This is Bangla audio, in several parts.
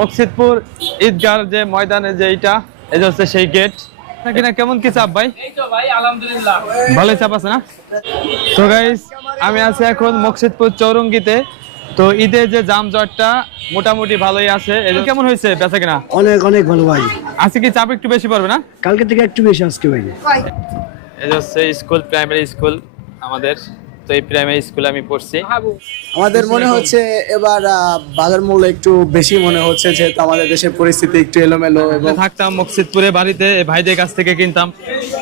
মকসিদপুর ঈদগার যে ময়দানে যে এইটা এই যে হচ্ছে সেই গেট নাকি না কেমন কি চাপ ভাই? এই তো ভাই আলহামদুলিল্লাহ। ভালোই চাপ আছে না? তো গাইস আমি আছি এখন মকসিদপুর চৌরঙ্গিতে। তো ঈদের যে জামজটটা মোটামুটি ভালোই আছে। কেমন হয়েছে বেচা কিনা? অনেক অনেক ভালো ভাই। আজকে কি চাপ একটু বেশি পড়বে না? কালকে থেকে একটু বেশি আজকে ভাই। এই যে হচ্ছে স্কুল প্রাইমারি স্কুল আমাদের। তো এই প্রাইমারি স্কুলে আমি পড়ছি। আমাদের মনে হচ্ছে এবার বাজার মূল্য একটু বেশি মনে হচ্ছে যেহেতু আমাদের দেশের পরিস্থিতি একটু এলোমেলো এবং থাকতাম মকসিদপুরে বাড়িতে ভাইদের কাছ থেকে কিনতাম।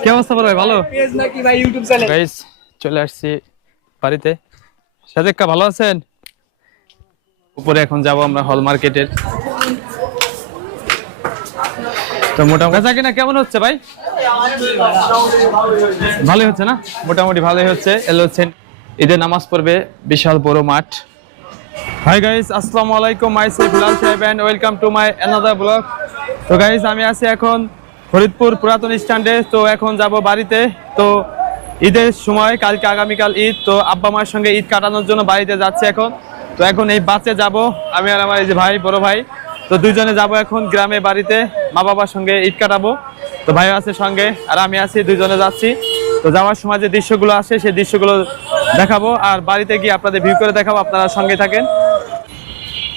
কি অবস্থা বলো ভাই ভালো? ভাই ইউটিউব চ্যানেল গাইস চলে আসছি বাড়িতে। সাজেক্কা ভালো আছেন? উপরে এখন যাব আমরা হল মার্কেটের তো মোটামুটি বেচা কিনা কেমন হচ্ছে ভাই? ভালোই হচ্ছে না? মোটামুটি ভালোই হচ্ছে। এলো হচ্ছে ঈদের নামাজ পড়বে বিশাল বড় মাঠ। হাই গাইজ আসসালামু আলাইকুম মাই সেফ বিলাল সাহেব and welcome to my another blog তো গাইস আমি আছি এখন ফরিদপুর পুরাতন স্ট্যান্ডে, তো এখন যাব বাড়িতে। তো ঈদের সময়, কালকে আগামীকাল ঈদ, তো আব্বা মায়ের সঙ্গে ঈদ কাটানোর জন্য বাড়িতে যাচ্ছে এখন। তো এখন এই বাসে যাব, আমি আর আমার এই যে ভাই, বড় ভাই। তো দুজনে যাব এখন গ্রামে বাড়িতে, মা বাবার সঙ্গে ঈদ কাটাবো। তো ভাই আছে সঙ্গে, আর আমি আছি, দুজনে যাচ্ছি। তো যাওয়ার সময় যে দৃশ্যগুলো আসে, সেই দৃশ্যগুলো দেখাবো আর বাড়িতে গিয়ে আপনাদের ভিউ করে দেখাবো, আপনারা সঙ্গে থাকেন।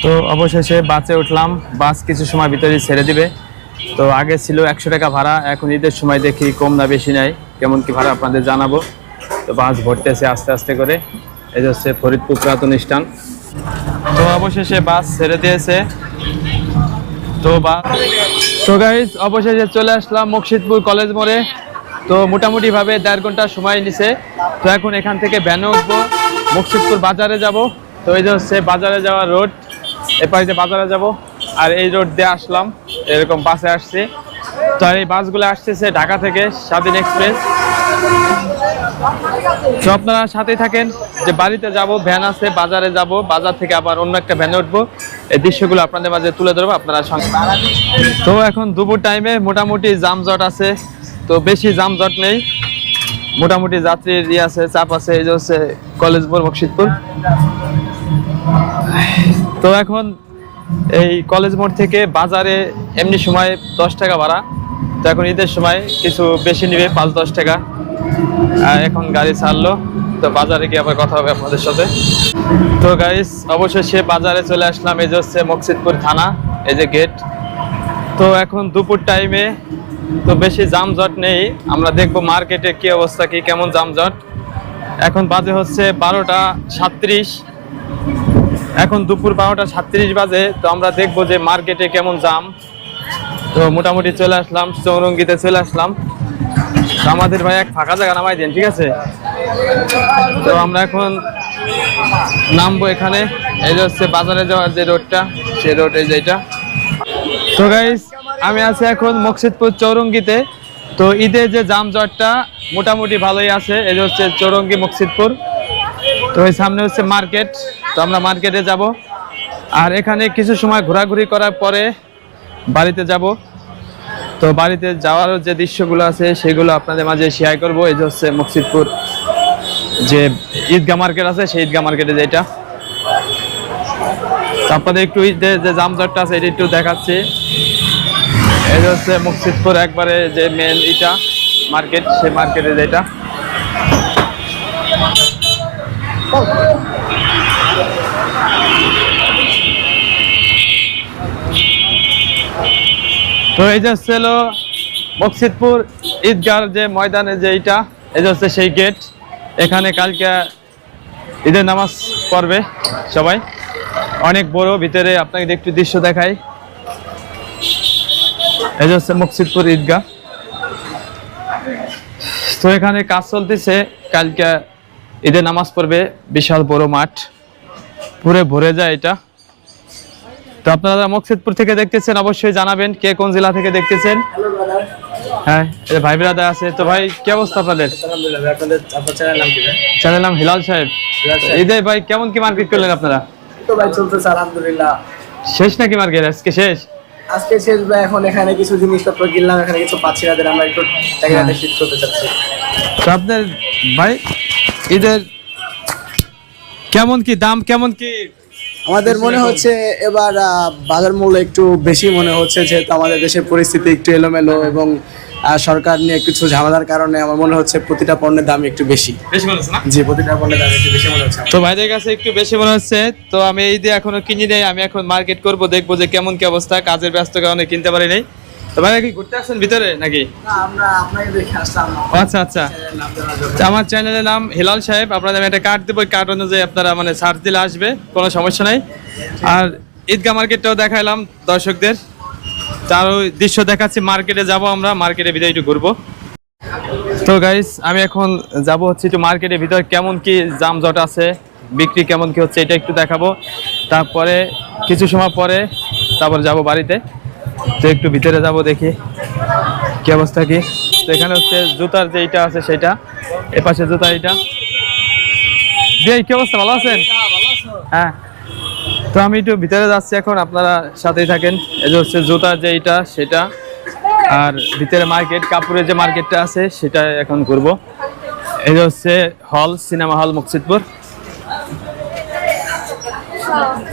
তো অবশেষে বাসে উঠলাম, বাস কিছু সময় ভিতরে ছেড়ে দিবে। তো আগে ছিল একশো টাকা ভাড়া, এখন ঈদের সময় দেখি কম না বেশি নাই, কেমন কি ভাড়া আপনাদের জানাব। তো বাস ভরতেছে আস্তে আস্তে করে, এই হচ্ছে ফরিদপুর পুরাতন স্টান তো অবশেষে বাস ছেড়ে দিয়েছে। তো বা তো গাইজ অবশেষে চলে আসলাম মুর্শিদপুর কলেজ মোড়ে। তো মোটামুটি ভাবে দেড় ঘণ্টা সময় নিছে। তো এখন এখান থেকে ভ্যানে উঠবো মুর্শিদপুর বাজারে যাব। তো এই যে হচ্ছে বাজারে যাওয়ার রোড এরপরে যে বাজারে যাব। আর এই রোড দিয়ে আসলাম, এরকম বাসে আসছি। তো এই বাসগুলো আসতেছে ঢাকা থেকে স্বাধীন এক্সপ্রেস। তো আপনারা সাথে থাকেন যে বাড়িতে যাব, ভ্যান আছে, বাজারে যাব, বাজার থেকে আবার অন্য একটা ভ্যানে উঠবো। এই দৃশ্যগুলো আপনাদের মাঝে তুলে ধরবো, আপনারা সঙ্গে তো এখন দুপুর টাইমে মোটামুটি জামজট আছে। তো বেশি জামজট নেই। মোটামুটি যাত্রীর ইয়ে আছে, চাপ আছে, এই যে হচ্ছে কলেজ বক্সিদপুর তো এখন এই কলেজ মোড় থেকে বাজারে এমনি সময় দশ টাকা ভাড়া। তো এখন ঈদের সময় কিছু বেশি নিবে, পাঁচ দশ টাকা। এখন গাড়ি ছাড়লো, তো বাজারে গিয়ে আবার কথা হবে আপনাদের সাথে। তো গাইস সে বাজারে চলে আসলাম, এই যে হচ্ছে মকসিদপুর থানা, এই যে গেট তো এখন দুপুর টাইমে তো বেশি জামজট নেই, আমরা দেখব মার্কেটে কি অবস্থা, কি কেমন জামজট। এখন বাজে হচ্ছে বারোটা সাতত্রিশ। এখন দুপুর বারোটা সাতত্রিশ বাজে, তো আমরা দেখব যে মার্কেটে কেমন জাম। তো মোটামুটি চলে আসলাম, চৌরঙ্গিতে চলে আসলাম। আমাদের ভাই এক ফাঁকা জায়গা নামাই দেন, ঠিক আছে? তো আমরা এখন নামবো এখানে। এই যে হচ্ছে বাজারে যাওয়ার যে রোডটা সেই রোড এই যে এটা তো গাইস আমি আছি এখন মকসিদপুর চৌরঙ্গিতে। তো ঈদের যে জামজটটা মোটামুটি ভালোই আছে, এই হচ্ছে চৌরঙ্গি মকসিদপুর। তো এই সামনে হচ্ছে মার্কেট, তো আমরা মার্কেটে যাব। আর এখানে কিছু সময় ঘোরাঘুরি করার পরে বাড়িতে যাব। তো বাড়িতে যাওয়ার যে দৃশ্যগুলো আছে, সেগুলো আপনাদের মাঝে শেয়ার করব। এই যে হচ্ছে মকসিদপুর যে ঈদগাহ মার্কেট আছে, সেই ঈদগাহ মার্কেটে যেটা। আপনাদের একটু ঈদের যে জামজটটা আছে, এটা একটু দেখাচ্ছি। যে হচ্ছে মুকসিদপুর একবারে যে মেন ইটা মার্কেট সেই মার্কেটে যেটা তো এই যে হলো মকসিদপুর ঈদগার যে ময়দানে যে এইটা এই যে হচ্ছে সেই গেট এখানে কালকে ঈদের নামাজ পড়বে সবাই। অনেক বড়, ভিতরে আপনাকে একটু দৃশ্য দেখাই। এই যে হচ্ছে মকসিদপুর ঈদগাহ। তো এখানে কাজ চলতেছে কালকে ঈদের নামাজ পড়বে বিশাল বড় মাঠ। পুরে ভরে যায় এটা। তো আপনারা মকসিদপুর থেকে দেখতেছেন অবশ্যই জানাবেন কে কোন জেলা থেকে দেখতেছেন। হ্যাঁ ভাই ব্রাদার আছে। তো ভাই কি অবস্থা আপনাদের? চ্যানেল নাম হিলাল সাহেব। হিলাল সাহেব। ঈদে ভাই কেমন কি মার্কেট করলেন আপনারা? তো ভাই চলতেছে আলহামদুলিল্লাহ। শেষ নাকি মার্কেট? আজকে শেষ? আজকে শেষ বা এখন এখানে কিছু জিনিসপত্র কিনলাম এখানে কিছু পাচ্ছি না আমরা একটু জায়গাটা শিফট করতে চাচ্ছি। তো আপনার ভাই এদের কেমন কি দাম কেমন কি? আমাদের মনে হচ্ছে এবার আহ, বাজার মূল্য একটু বেশি মনে হচ্ছে যেহেতু আমাদের দেশের পরিস্থিতি একটু এলোমেলো এবং সরকার নিয়ে কিছু ঝামেলার কারণে আমার মনে হচ্ছে প্রতিটা পণ্যের দাম একটু বেশি। বেশি মনে হচ্ছে না? জি প্রতিটা পণ্যের দাম একটু বেশি মনে হচ্ছে তো ভাইদের কাছে একটু বেশি মনে হচ্ছে তো আমি এই দিয়ে এখনও কিনি নেই আমি এখন মার্কেট করব দেখব যে কেমন কি অবস্থা কাজের ব্যস্ত কারণে কিনতে পারি নাই। তো ভাই কি ঘুরতে আসছেন ভিতরে নাকি? আমরা আপনাকে দেখে আসলাম। আচ্ছা আচ্ছা। আমার চ্যানেলের নাম হিলাল সাহেব আপনাদের আমি একটা কার্ড দেবো কার্ড অনুযায়ী আপনারা মানে সার্চ দিলে আসবে কোনো সমস্যা নাই। আর ঈদগাহ মার্কেটটাও দেখাইলাম দর্শকদের। তার ওই দৃশ্য দেখাচ্ছি মার্কেটে যাব আমরা মার্কেটে ভিতরে একটু ঘুরবো। তো গাইস আমি এখন যাব হচ্ছে একটু মার্কেটের ভিতরে কেমন কি জামজট আছে বিক্রি কেমন কি হচ্ছে এটা একটু দেখাবো। তারপরে কিছু সময় পরে তারপর যাব বাড়িতে। তো একটু ভিতরে যাব দেখি কি অবস্থা কি। তো এখানে হচ্ছে জুতার যে এইটা আছে সেটা এ পাশে জুতা এইটা দিয়ে কি অবস্থা ভালো আছেন? হ্যাঁ। তো আমি একটু ভিতরে যাচ্ছি এখন, আপনারা সাথেই থাকেন। এই যে হচ্ছে জুতার যে এটা সেটা। আর ভিতরে মার্কেট কাপড়ের যে মার্কেটটা আছে, সেটা এখন ঘুরবো। এই যে হচ্ছে হল সিনেমা হল মুকসিদপুর।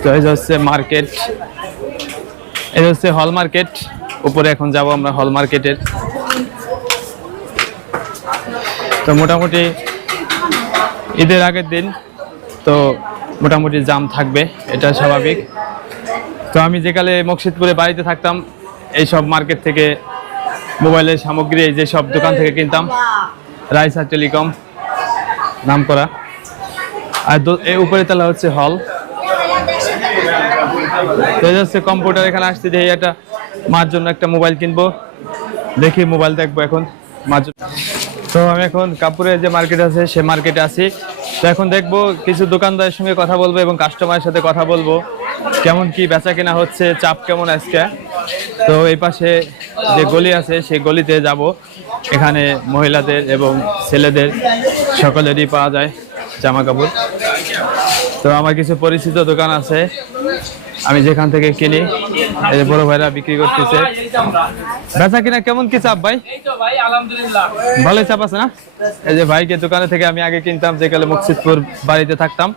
তো এই যে হচ্ছে মার্কেট এই যে হচ্ছে হল মার্কেট উপরে এখন যাব আমরা হল মার্কেটের তো মোটামুটি ঈদের আগের দিন। তো মোটামুটি জাম থাকবে, এটা স্বাভাবিক। তো আমি যেকালে মকসিদপুরে বাড়িতে থাকতাম এই সব মার্কেট থেকে মোবাইলের সামগ্রী, এই যে সব দোকান থেকে কিনতাম, রাইসা টেলিকম নাম করা আর এই উপরে তলা হচ্ছে হল। তো হচ্ছে কম্পিউটার, এখানে আসছে যে একটা মার জন্য একটা মোবাইল কিনবো। দেখি মোবাইল দেখব এখন। মার জন্য তো আমি এখন কাপুরের যে মার্কেট আছে, সে মার্কেটে আছি। তো এখন দেখব কিছু দোকানদারের সঙ্গে কথা বলব এবং কাস্টমারের সাথে কথা বলব। কেমন কি বেচা কেনা হচ্ছে, চাপ কেমন আজকে? তো এই পাশে যে গলি আছে, সেই গলিতে যাব। এখানে মহিলাদের এবং ছেলেদের সকলেরই পাওয়া যায় জামা কাপড় তো আমার কিছু পরিচিত দোকান আছে, আমি যেখান থেকে কিনি। এই বড় ভাইরা বিক্রি করতেছে। বেচা কিনা কেমন কি চাপ ভাই? ভালোই চাপ আছে না? এই যে ভাইকে দোকানে থেকে আমি আগে কিনতাম যেকালে মুকসিদপুর বাড়িতে থাকতাম।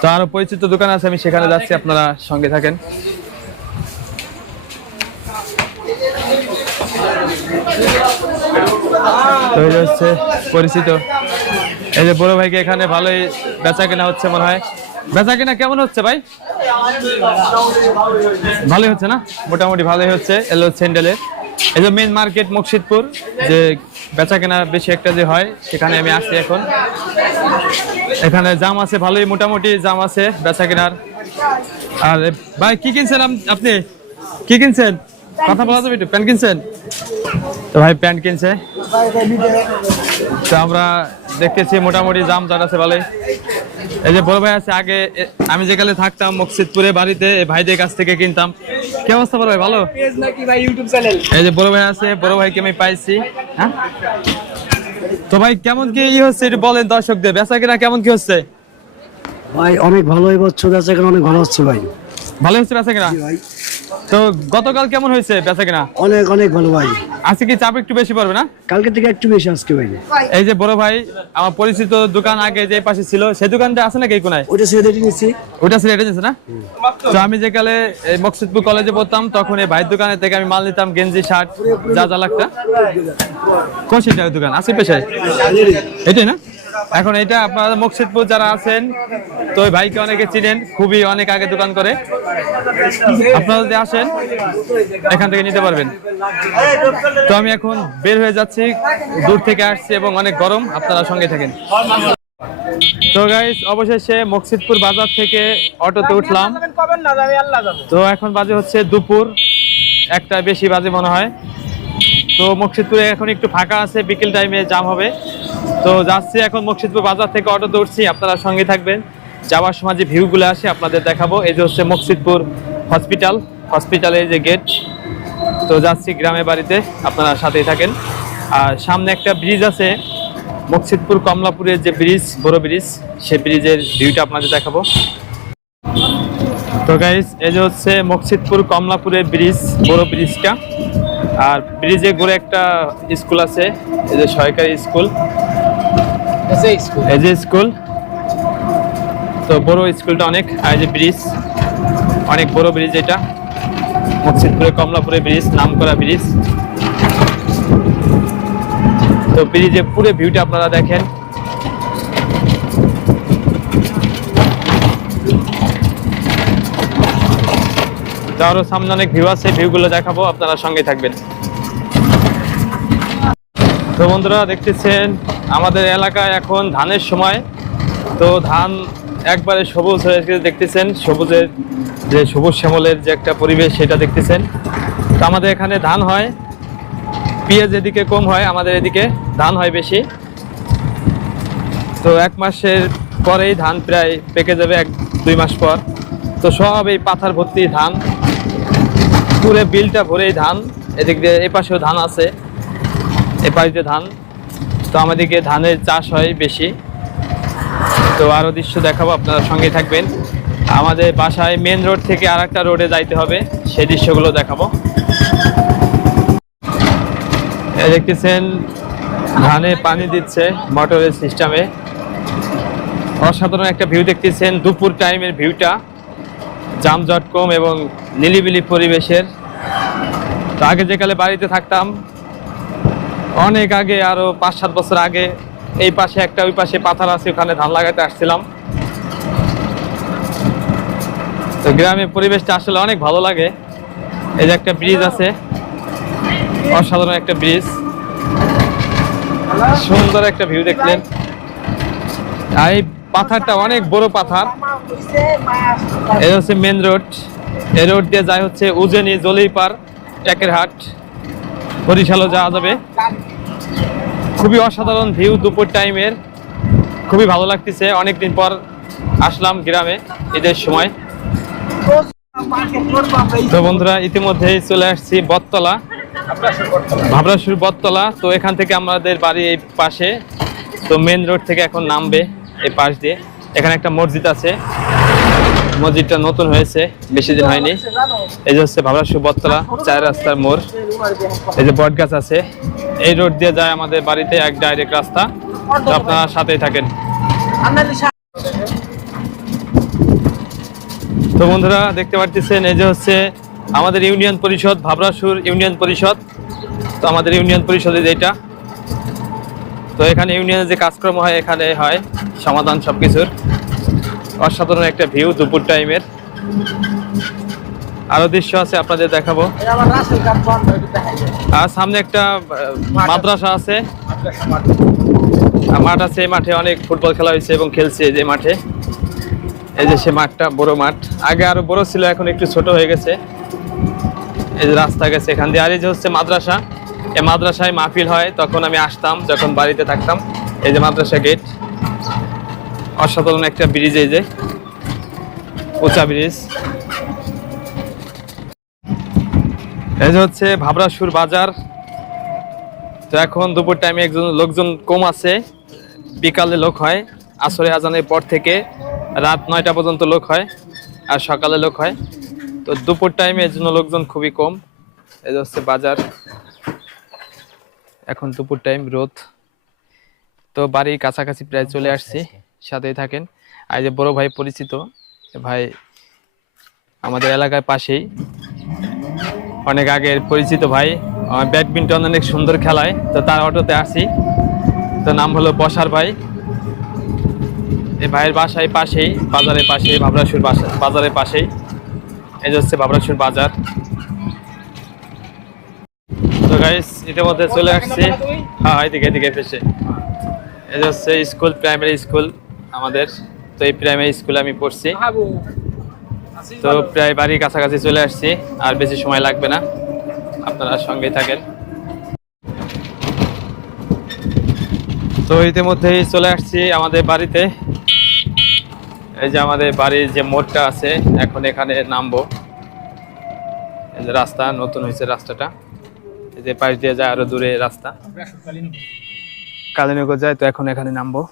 তো আরও পরিচিত দোকান আছে আমি সেখানে যাচ্ছি আপনারা সঙ্গে থাকেন। তো এই হচ্ছে পরিচিত। এই যে বড় ভাইকে এখানে ভালোই বেচা কেনা হচ্ছে মনে হয়। বেচা কেনা কেমন হচ্ছে ভাই? ভালোই হচ্ছে না? মোটামুটি ভালোই হচ্ছে এলো স্যান্ডেলের এই যে মেন মার্কেট মুর্শিদপুর, যে বেচা কেনা বেশি একটা যে হয়, সেখানে আমি আসছি এখন। এখানে জাম আছে, ভালোই মোটামুটি জাম আছে বেচা কেনার আর ভাই, কি কিনছেন আপনি? কি কিনছেন? কথা বলা যাবে একটু, প্যান্ট কিনছেন? তো ভাই, প্যান্ট কিনছে। তো আমরা দেখতেছি মোটামুটি জাম জাট আছে ভালোই। এই যে বড় ভাই আছে আগে আমি যেখানে থাকতাম মকসিদপুরে বাড়িতে এই ভাইদের কাছ থেকে কিনতাম। কি অবস্থা বড় ভাই ভালো? পেজ নাকি ভাই ইউটিউব চ্যানেল এই যে বড় ভাই আছে বড় ভাইকে আমি পাইছি হ্যাঁ? তো ভাই কেমন কি ই হচ্ছে একটু বলেন দর্শকদের বেচা কিনা কেমন কি হচ্ছে? ভাই অনেক ভালো এবছর বছর আছে এখানে অনেক ভালো হচ্ছে ভাই। ভালো হচ্ছে বেচা কিনা? ভাই। তো গতকাল কেমন হয়েছে বেচা কিনা? অনেক অনেক ভালো ভাই। আজকে কি চাপ একটু বেশি পড়বে না? কালকে থেকে একটু বেশি আজকে ভাই। এই যে বড় ভাই আমার পরিচিত দোকান আগে যে পাশে ছিল সেই দোকানটা আছে নাকি কোনায়? ছেড়ে দিয়ে নিচ্ছি ওটা ছিল এটা নিয়েছে না? তো আমি যেকালে এই মকসিদপুর কলেজে পড়তাম তখন এই ভাইয়ের দোকানে থেকে আমি মাল নিতাম গেঞ্জি শার্ট যা যা লাগতো। কোন সেটা দোকান? আছে পেশায়? এটাই না? এখন এটা আপনারা মকসিদপুর যারা আছেন তো ওই ভাইকে অনেকে চিনেন খুবই অনেক আগে দোকান করে। আপনারা যদি আসেন এখান থেকে নিতে পারবেন। তো আমি এখন বের হয়ে যাচ্ছি দূর থেকে আসছি এবং অনেক গরম আপনারা সঙ্গে থাকেন। তো গাইস অবশেষে মকসিদপুর বাজার থেকে অটোতে উঠলাম। তো এখন বাজে হচ্ছে দুপুর একটা বেশি বাজে মনে হয়। তো মকসিদপুরে এখন একটু ফাঁকা আছে, বিকেল টাইমে জাম হবে। তো যাচ্ছি এখন মকসিদপুর বাজার থেকে অটো উঠছি আপনারা সঙ্গে থাকবেন। যাওয়ার সময় যে ভিউগুলো আসে আপনাদের দেখাবো, এই যে হচ্ছে মকসিদপুর হসপিটাল হসপিটালের যে গেট তো যাচ্ছি গ্রামে বাড়িতে, আপনারা সাথেই থাকেন। আর সামনে একটা ব্রিজ আছে মকসিদপুর কমলাপুরের যে ব্রিজ বড় ব্রিজ সে ব্রিজের ভিউটা আপনাদের দেখাবো। তো গাইস এই যে হচ্ছে মকসিদপুর কমলাপুরের ব্রিজ বড় ব্রিজটা আর ব্রিজে ঘুরে একটা স্কুল আছে এই যে সরকারি স্কুল। এই যে স্কুল তো বড় স্কুলটা অনেক আর যে ব্রিজ অনেক বড় ব্রিজ এটা। মুর্শিদপুরে কমলাপুরে ব্রিজ নাম করা ব্রিজ। তো ব্রিজে পুরো ভিউটা আপনারা দেখেন। আরও সামনে অনেক ভিউ আছে ভিউগুলো দেখাবো, আপনারা সঙ্গে থাকবেন। তো বন্ধুরা, দেখতেছেন, আমাদের এলাকায় এখন ধানের সময়। তো ধান একবারে সবুজ হয়ে দেখতেছেন, সবুজের যে সবুজ শ্যামলের যে একটা পরিবেশ, সেটা দেখতেছেন। তো আমাদের এখানে ধান হয়, পেঁয়াজ এদিকে কম হয়, আমাদের এদিকে ধান হয় বেশি। তো এক মাসের পরেই ধান প্রায় পেকে যাবে এক দুই মাস পর। তো সব এই পাথার ভর্তি ধান পুরো বিলটা ভরেই ধান, এদিক দিয়ে এই পাশেও ধান আছে, এই পাশ দিয়ে ধান। তো আমাদেরকে ধানের চাষ হয় বেশি। তো আরও দৃশ্য দেখাবো, আপনারা সঙ্গে থাকবেন। আমাদের বাসায় মেন রোড থেকে আর একটা রোডে যাইতে হবে, সেই দৃশ্যগুলো দেখাবো। দেখতেছেন, ধানে পানি দিচ্ছে মোটরের সিস্টেমে অসাধারণ একটা ভিউ দেখতেছেন, দুপুর টাইমের ভিউটা জামজট কম এবং নিলিবিলি পরিবেশের। তো আগে যেকালে বাড়িতে থাকতাম, অনেক আগে, আরও পাঁচ সাত বছর আগে, এই পাশে একটা, ওই পাশে পাথার আছে, ওখানে ধান লাগাতে আসছিলাম। তো গ্রামের পরিবেশটা আসলে অনেক ভালো লাগে। এই যে একটা ব্রিজ আছে, অসাধারণ একটা ব্রিজ। সুন্দর একটা ভিউ দেখলেন। আর এই পাথারটা অনেক বড় পাথার। এই হচ্ছে মেন রোড এই রোড দিয়ে যায় হচ্ছে উজেনি জলিপার টেকেরহাট বরিশালও যাওয়া যাবে। খুবই অসাধারণ ভিউ দুপুর টাইমের খুবই ভালো লাগতেছে। অনেকদিন পর আসলাম গ্রামে ঈদের সময়। তো বন্ধুরা, ইতিমধ্যেই চলে আসছি বটতলা। ভাবরাসুর বটতলা। তো এখান থেকে আমাদের বাড়ি এই পাশে। তো মেন রোড থেকে এখন নামবে। এই পাশ দিয়ে। এখানে একটা মসজিদ আছে। মসজিদটা নতুন হয়েছে, বেশি দিন হয়নি। এই যে হচ্ছে ভাবরাসুর বটতলা চার রাস্তার মোড়। এই যে বট গাছ আছে। এই রোড দিয়ে যায় আমাদের বাড়িতে এক ডাইরেক্ট রাস্তা। আপনারা সাথেই থাকেন। তো বন্ধুরা, দেখতে পাচ্ছেন এই যে হচ্ছে আমাদের ইউনিয়ন পরিষদ ভাবরাসুর ইউনিয়ন পরিষদ। তো আমাদের ইউনিয়ন পরিষদের যেটা। তো এখানে ইউনিয়নের যে কাজকর্ম হয় এখানে হয় সমাধান সবকিছুর। অসাধারণ একটা ভিউ দুপুর টাইমের আরও দৃশ্য আছে আপনাদের দেখাবো। আর সামনে একটা মাদ্রাসা আছে। মাঠ। আছে এই মাঠে অনেক ফুটবল খেলা হয়েছে এবং খেলছে যে মাঠে। এই যে সে মাঠটা বড় মাঠ। আগে আরও বড় ছিল এখন একটু ছোট হয়ে গেছে। এই যে রাস্তা গেছে এখান দিয়ে। আর এই যে হচ্ছে মাদ্রাসা। এই মাদ্রাসায় মাহফিল হয়, তখন আমি আসতাম, যখন বাড়িতে থাকতাম। এই যে মাদ্রাসা গেট অসাধারণ একটা ব্রিজ এই যে, উঁচা ব্রিজ এই যে হচ্ছে ভাবরাসুর বাজার। তো এখন দুপুর টাইমে একজন লোকজন কম আছে, বিকালে লোক হয়, আসরে আজানের পর থেকে রাত নয়টা পর্যন্ত লোক হয়, আর সকালে লোক হয়। তো দুপুর টাইমে এর জন্য লোকজন খুবই কম। এই হচ্ছে বাজার। এখন দুপুর টাইম রোদ। তো বাড়ির কাছাকাছি প্রায় চলে আসছি সাথেই থাকেন। আর যে বড় ভাই পরিচিত ভাই আমাদের এলাকার পাশেই। অনেক আগের পরিচিত ভাই। ব্যাডমিন্টন অনেক সুন্দর খেলায়। তো তার অটোতে আসি। তো নাম হলো বসার ভাই। এই ভাইয়ের বাসায় পাশেই বাজারের পাশে ভাবরাসুর বাসা বাজারের পাশেই। এই হচ্ছে ভাবরাসুর বাজার। গাইস ইতিমধ্যে চলে আসছি। হ্যাঁ এদিকে এদিকে এই যে হচ্ছে স্কুল প্রাইমারি স্কুল আমাদের। তো এই প্রাইমারি স্কুলে আমি পড়ছি। তো প্রায় বাড়ির কাছাকাছি চলে আসছি, আর বেশি সময় লাগবে না। আপনারা সঙ্গেই থাকেন। তো ইতিমধ্যেই চলে আসছি আমাদের বাড়িতে। এই যে আমাদের বাড়ির যে মোড়টা আছে, এখন এখানে নামবো। এই যে রাস্তা, নতুন হয়েছে রাস্তাটা। যে পাশ দিয়ে যায় আরও দূরে রাস্তা। কালীনগর যায়, তো এখন এখানে নামবো।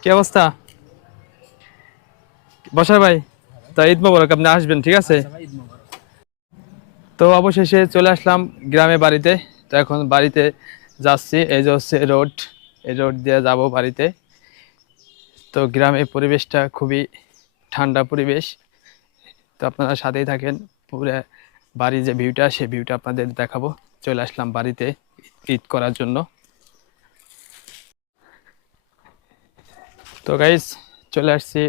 কি অবস্থা? বসার ভাই, তা ঈদ মোবারক, আপনি আসবেন, ঠিক আছে? তো অবশেষে চলে আসলাম গ্রামে বাড়িতে। তো এখন বাড়িতে যাচ্ছি, এই যে হচ্ছে রোড, এই রোড দিয়ে যাব বাড়িতে। তো গ্রামের পরিবেশটা খুবই ঠান্ডা পরিবেশ। তো আপনারা সাথেই থাকেন, পুরো বাড়ির যে ভিউটা সেই ভিউটা আপনাদের দেখাবো। চলে আসলাম বাড়িতে ঈদ করার জন্য। তো গাইস চলে আসছি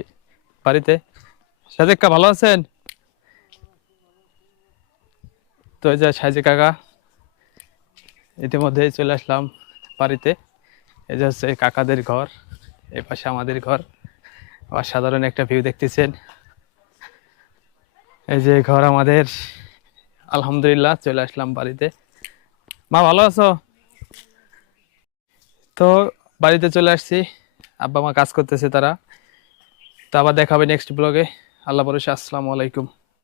বাড়িতে। সাজেক্কা ভালো আছেন? তো এই যে সাজে কাকা, ইতিমধ্যেই চলে আসলাম বাড়িতে। এই যে হচ্ছে কাকাদের ঘর, এই পাশে আমাদের ঘর। অসাধারণ একটা ভিউ দেখতেছেন। এই যে ঘর আমাদের। আলহামদুলিল্লাহ, চলে আসলাম বাড়িতে। মা, ভালো আছো? তো বাড়িতে চলে আসছি। আব্বা মা কাজ করতেছে তারা। তো আবার দেখা হবে নেক্সট ব্লগে আল্লাহ ভরসা, আসসালামু আলাইকুম।